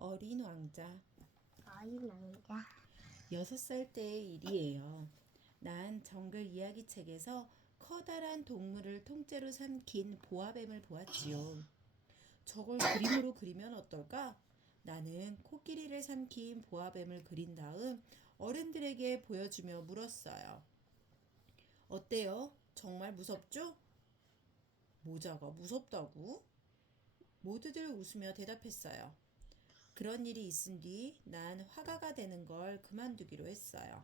어린 왕자. 어린 왕자. 6살 때의 일이에요. 난 정글 이야기 책에서 커다란 동물을 통째로 삼킨 보아뱀을 보았지요. 저걸 그림으로 그리면 어떨까? 나는 코끼리를 삼킨 보아뱀을 그린 다음 어른들에게 보여주며 물었어요. 어때요? 정말 무섭죠? 모자가 무섭다고? 모두들 웃으며 대답했어요. 그런 일이 있은 뒤 난 화가가 되는 걸 그만두기로 했어요.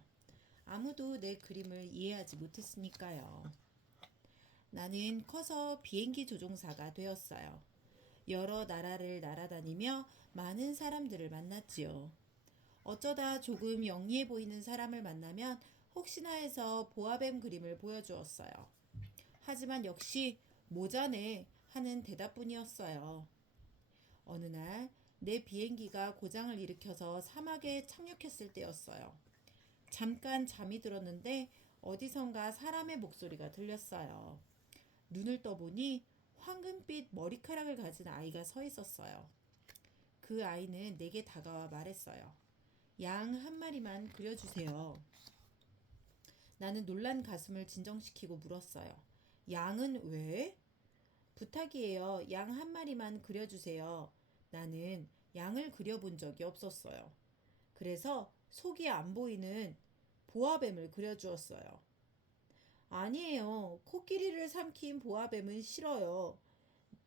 아무도 내 그림을 이해하지 못했으니까요. 나는 커서 비행기 조종사가 되었어요. 여러 나라를 날아다니며 많은 사람들을 만났지요. 어쩌다 조금 영리해 보이는 사람을 만나면 혹시나 해서 보아뱀 그림을 보여주었어요. 하지만 역시 모자네 하는 대답뿐이었어요. 어느 날 내 비행기가 고장을 일으켜서 사막에 착륙했을 때였어요. 잠깐 잠이 들었는데 어디선가 사람의 목소리가 들렸어요. 눈을 떠보니 황금빛 머리카락을 가진 아이가 서 있었어요. 그 아이는 내게 다가와 말했어요. 양 한 마리만 그려주세요. 나는 놀란 가슴을 진정시키고 물었어요. 양은 왜? 부탁이에요. 양 한 마리만 그려주세요. 나는 양을 그려본 적이 없었어요. 그래서 속이 안 보이는 보아뱀을 그려주었어요. 아니에요. 코끼리를 삼킨 보아뱀은 싫어요.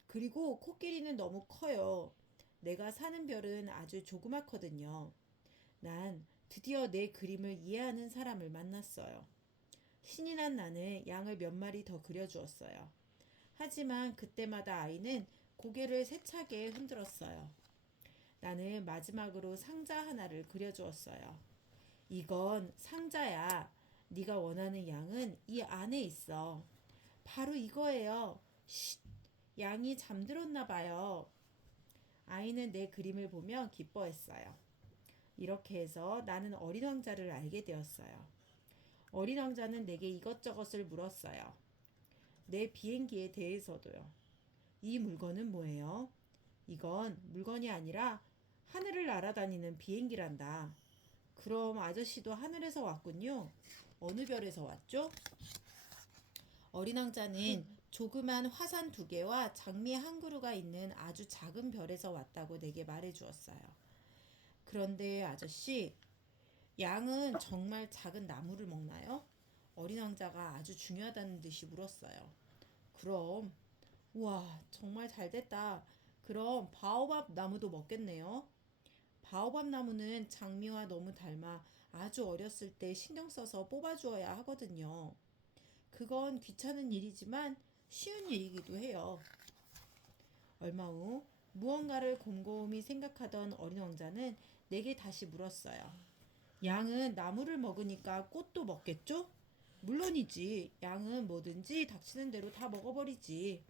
그리고 코끼리는 너무 커요. 내가 사는 별은 아주 조그맣거든요. 난 드디어 내 그림을 이해하는 사람을 만났어요. 신이 난 나는 양을 몇 마리 더 그려주었어요. 하지만 그때마다 아이는 고개를 세차게 흔들었어요. 나는 마지막으로 상자 하나를 그려주었어요. 이건 상자야. 네가 원하는 양은 이 안에 있어. 바로 이거예요. 쉿, 양이 잠들었나 봐요. 아이는 내 그림을 보며 기뻐했어요. 이렇게 해서 나는 어린 왕자를 알게 되었어요. 어린 왕자는 내게 이것저것을 물었어요. 내 비행기에 대해서도요. 이 물건은 뭐예요? 이건 물건이 아니라 하늘을 날아다니는 비행기란다. 그럼 아저씨도 하늘에서 왔군요. 어느 별에서 왔죠? 어린 왕자는 조그만 화산 2개와 장미 한 그루가 있는 아주 작은 별에서 왔다고 내게 말해 주었어요. 그런데 아저씨, 양은 정말 작은 나무를 먹나요? 어린 왕자가 아주 중요하다는 듯이 물었어요. 그럼, 우와, 정말 잘 됐다. 그럼 바오밥 나무도 먹겠네요. 바오밥 나무는 장미와 너무 닮아 아주 어렸을 때 신경 써서 뽑아주어야 하거든요. 그건 귀찮은 일이지만 쉬운 일이기도 해요. 얼마 후 무언가를 곰곰이 생각하던 어린 왕자는 내게 다시 물었어요. 양은 나무를 먹으니까 꽃도 먹겠죠? 물론이지. 양은 뭐든지 닥치는 대로 다 먹어버리지.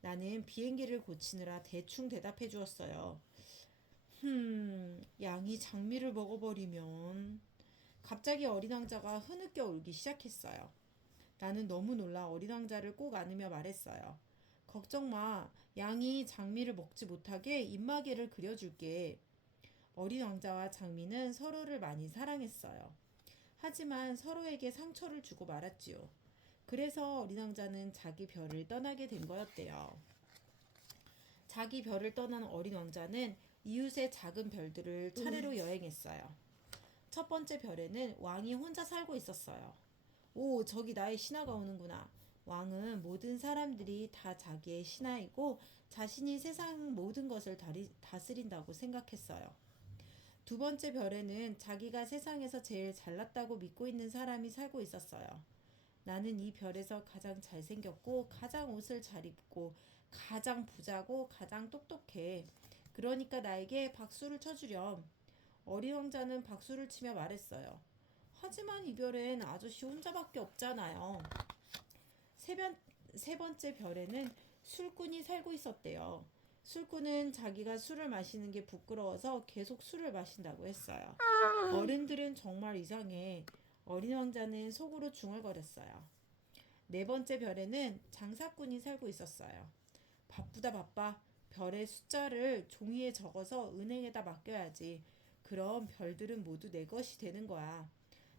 나는 비행기를 고치느라 대충 대답해 주었어요. 양이 장미를 먹어버리면. 갑자기 어린 왕자가 흐느껴 울기 시작했어요. 나는 너무 놀라 어린 왕자를 꼭 안으며 말했어요. 걱정 마. 양이 장미를 먹지 못하게 입마개를 그려줄게. 어린 왕자와 장미는 서로를 많이 사랑했어요. 하지만 서로에게 상처를 주고 말았지요. 그래서 어린 왕자는 자기 별을 떠나게 된 거였대요. 자기 별을 떠난 어린 왕자는 이웃의 작은 별들을 차례로 여행했어요. 첫 번째 별에는 왕이 혼자 살고 있었어요. 오, 저기 나의 신하가 오는구나. 왕은 모든 사람들이 다 자기의 신하이고 자신이 세상 모든 것을 다스린다고 생각했어요. 두 번째 별에는 자기가 세상에서 제일 잘났다고 믿고 있는 사람이 살고 있었어요. 나는 이 별에서 가장 잘생겼고 가장 옷을 잘 입고 가장 부자고 가장 똑똑해. 그러니까 나에게 박수를 쳐주렴. 어린 왕자는 박수를 치며 말했어요. 하지만 이 별엔 아저씨 혼자밖에 없잖아요. 세, 번, 세 번째 별에는 술꾼이 살고 있었대요. 술꾼은 자기가 술을 마시는 게 부끄러워서 계속 술을 마신다고 했어요. 어른들은 정말 이상해. 어린 왕자는 속으로 중얼거렸어요. 네 번째 별에는 장사꾼이 살고 있었어요. 바쁘다 바빠. 별의 숫자를 종이에 적어서 은행에다 맡겨야지. 그럼 별들은 모두 내 것이 되는 거야.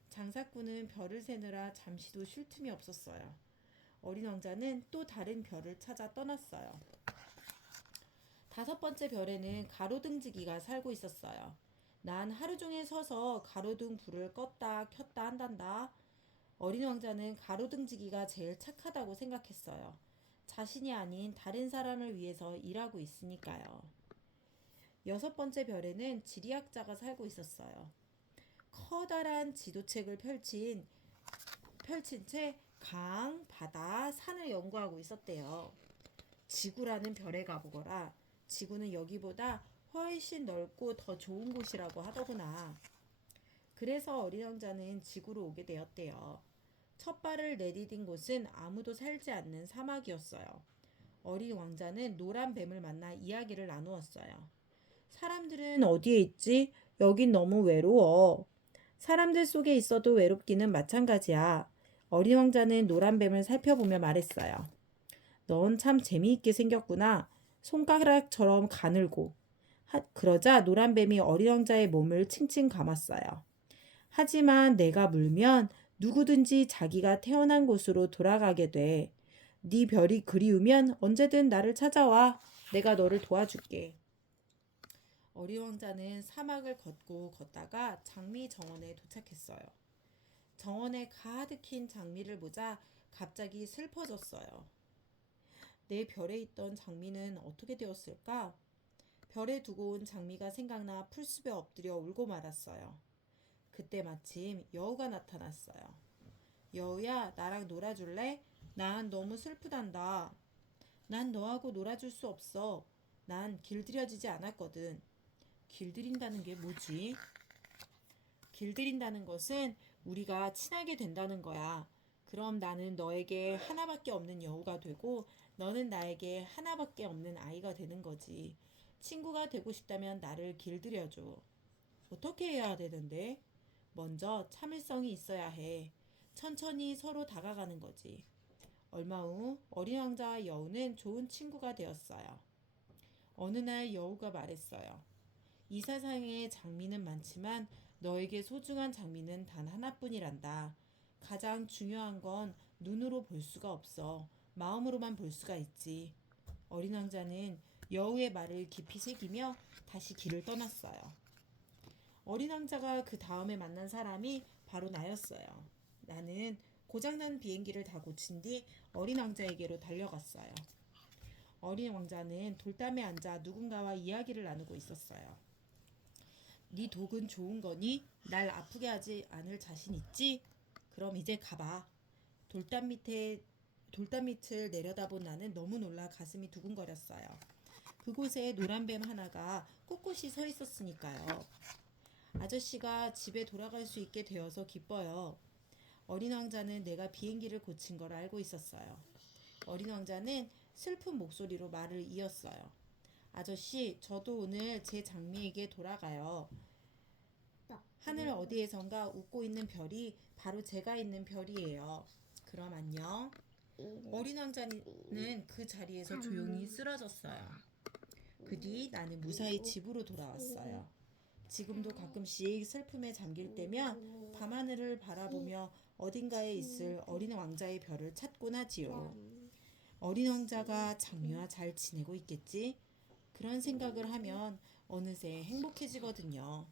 장사꾼은 별을 세느라 잠시도 쉴 틈이 없었어요. 어린 왕자는 또 다른 별을 찾아 떠났어요. 5번째 별에는 가로등지기가 살고 있었어요. 난 하루 종일 서서 가로등 불을 껐다 켰다 한단다. 어린 왕자는 가로등지기가 제일 착하다고 생각했어요. 자신이 아닌 다른 사람을 위해서 일하고 있으니까요. 6번째 별에는 지리학자가 살고 있었어요. 커다란 지도책을 펼친 채 강, 바다, 산을 연구하고 있었대요. 지구라는 별에 가보거라. 지구는 여기보다 훨씬 넓고 더 좋은 곳이라고 하더구나. 그래서 어린 왕자는 지구로 오게 되었대요. 첫 발을 내디딘 곳은 아무도 살지 않는 사막이었어요. 어린 왕자는 노란 뱀을 만나 이야기를 나누었어요. 사람들은 어디에 있지? 여긴 너무 외로워. 사람들 속에 있어도 외롭기는 마찬가지야. 어린 왕자는 노란 뱀을 살펴보며 말했어요. 넌 참 재미있게 생겼구나. 손가락처럼 가늘고. 그러자 노란 뱀이 어린 왕자의 몸을 칭칭 감았어요. 하지만 내가 물면 누구든지 자기가 태어난 곳으로 돌아가게 돼. 네 별이 그리우면 언제든 나를 찾아와. 내가 너를 도와줄게. 어린 왕자는 사막을 걷다가 장미 정원에 도착했어요. 정원에 가득 힌 장미를 보자 갑자기 슬퍼졌어요. 내 별에 있던 장미는 어떻게 되었을까? 별에 두고 온 장미가 생각나 풀숲에 엎드려 울고 말았어요. 그때 마침 여우가 나타났어요. 여우야, 나랑 놀아줄래? 난 너무 슬프단다. 난 너하고 놀아줄 수 없어. 난 길들여지지 않았거든. 길들인다는 게 뭐지? 길들인다는 것은 우리가 친하게 된다는 거야. 그럼 나는 너에게 하나밖에 없는 여우가 되고 너는 나에게 하나밖에 없는 아이가 되는 거지. 친구가 되고 싶다면 나를 길들여줘. 어떻게 해야 되는데? 먼저 참을성이 있어야 해. 천천히 서로 다가가는 거지. 얼마 후 어린 왕자와 여우는 좋은 친구가 되었어요. 어느 날 여우가 말했어요. 이 세상에 장미는 많지만 너에게 소중한 장미는 단 하나뿐이란다. 가장 중요한 건 눈으로 볼 수가 없어. 마음으로만 볼 수가 있지. 어린 왕자는 여우의 말을 깊이 새기며 다시 길을 떠났어요. 어린 왕자가 그 다음에 만난 사람이 바로 나였어요. 나는 고장난 비행기를 다 고친 뒤 어린 왕자에게로 달려갔어요. 어린 왕자는 돌담에 앉아 누군가와 이야기를 나누고 있었어요. 네 독은 좋은 거니? 날 아프게 하지 않을 자신 있지? 그럼 이제 가봐. 돌담 밑을 내려다본 나는 너무 놀라 가슴이 두근거렸어요. 그곳에 노란 뱀 하나가 꼿꼿이 서 있었으니까요. 아저씨가 집에 돌아갈 수 있게 되어서 기뻐요. 어린 왕자는 내가 비행기를 고친 걸 알고 있었어요. 어린 왕자는 슬픈 목소리로 말을 이었어요. 아저씨, 저도 오늘 제 장미에게 돌아가요. 하늘 어디에선가 웃고 있는 별이 바로 제가 있는 별이에요. 그럼 안녕. 어린 왕자는 그 자리에서 조용히 쓰러졌어요. 그 뒤 나는 무사히 집으로 돌아왔어요. 지금도 가끔씩 슬픔에 잠길 때면 밤하늘을 바라보며 어딘가에 있을 어린 왕자의 별을 찾곤 하지요. 어린 왕자가 장미와 잘 지내고 있겠지? 그런 생각을 하면 어느새 행복해지거든요.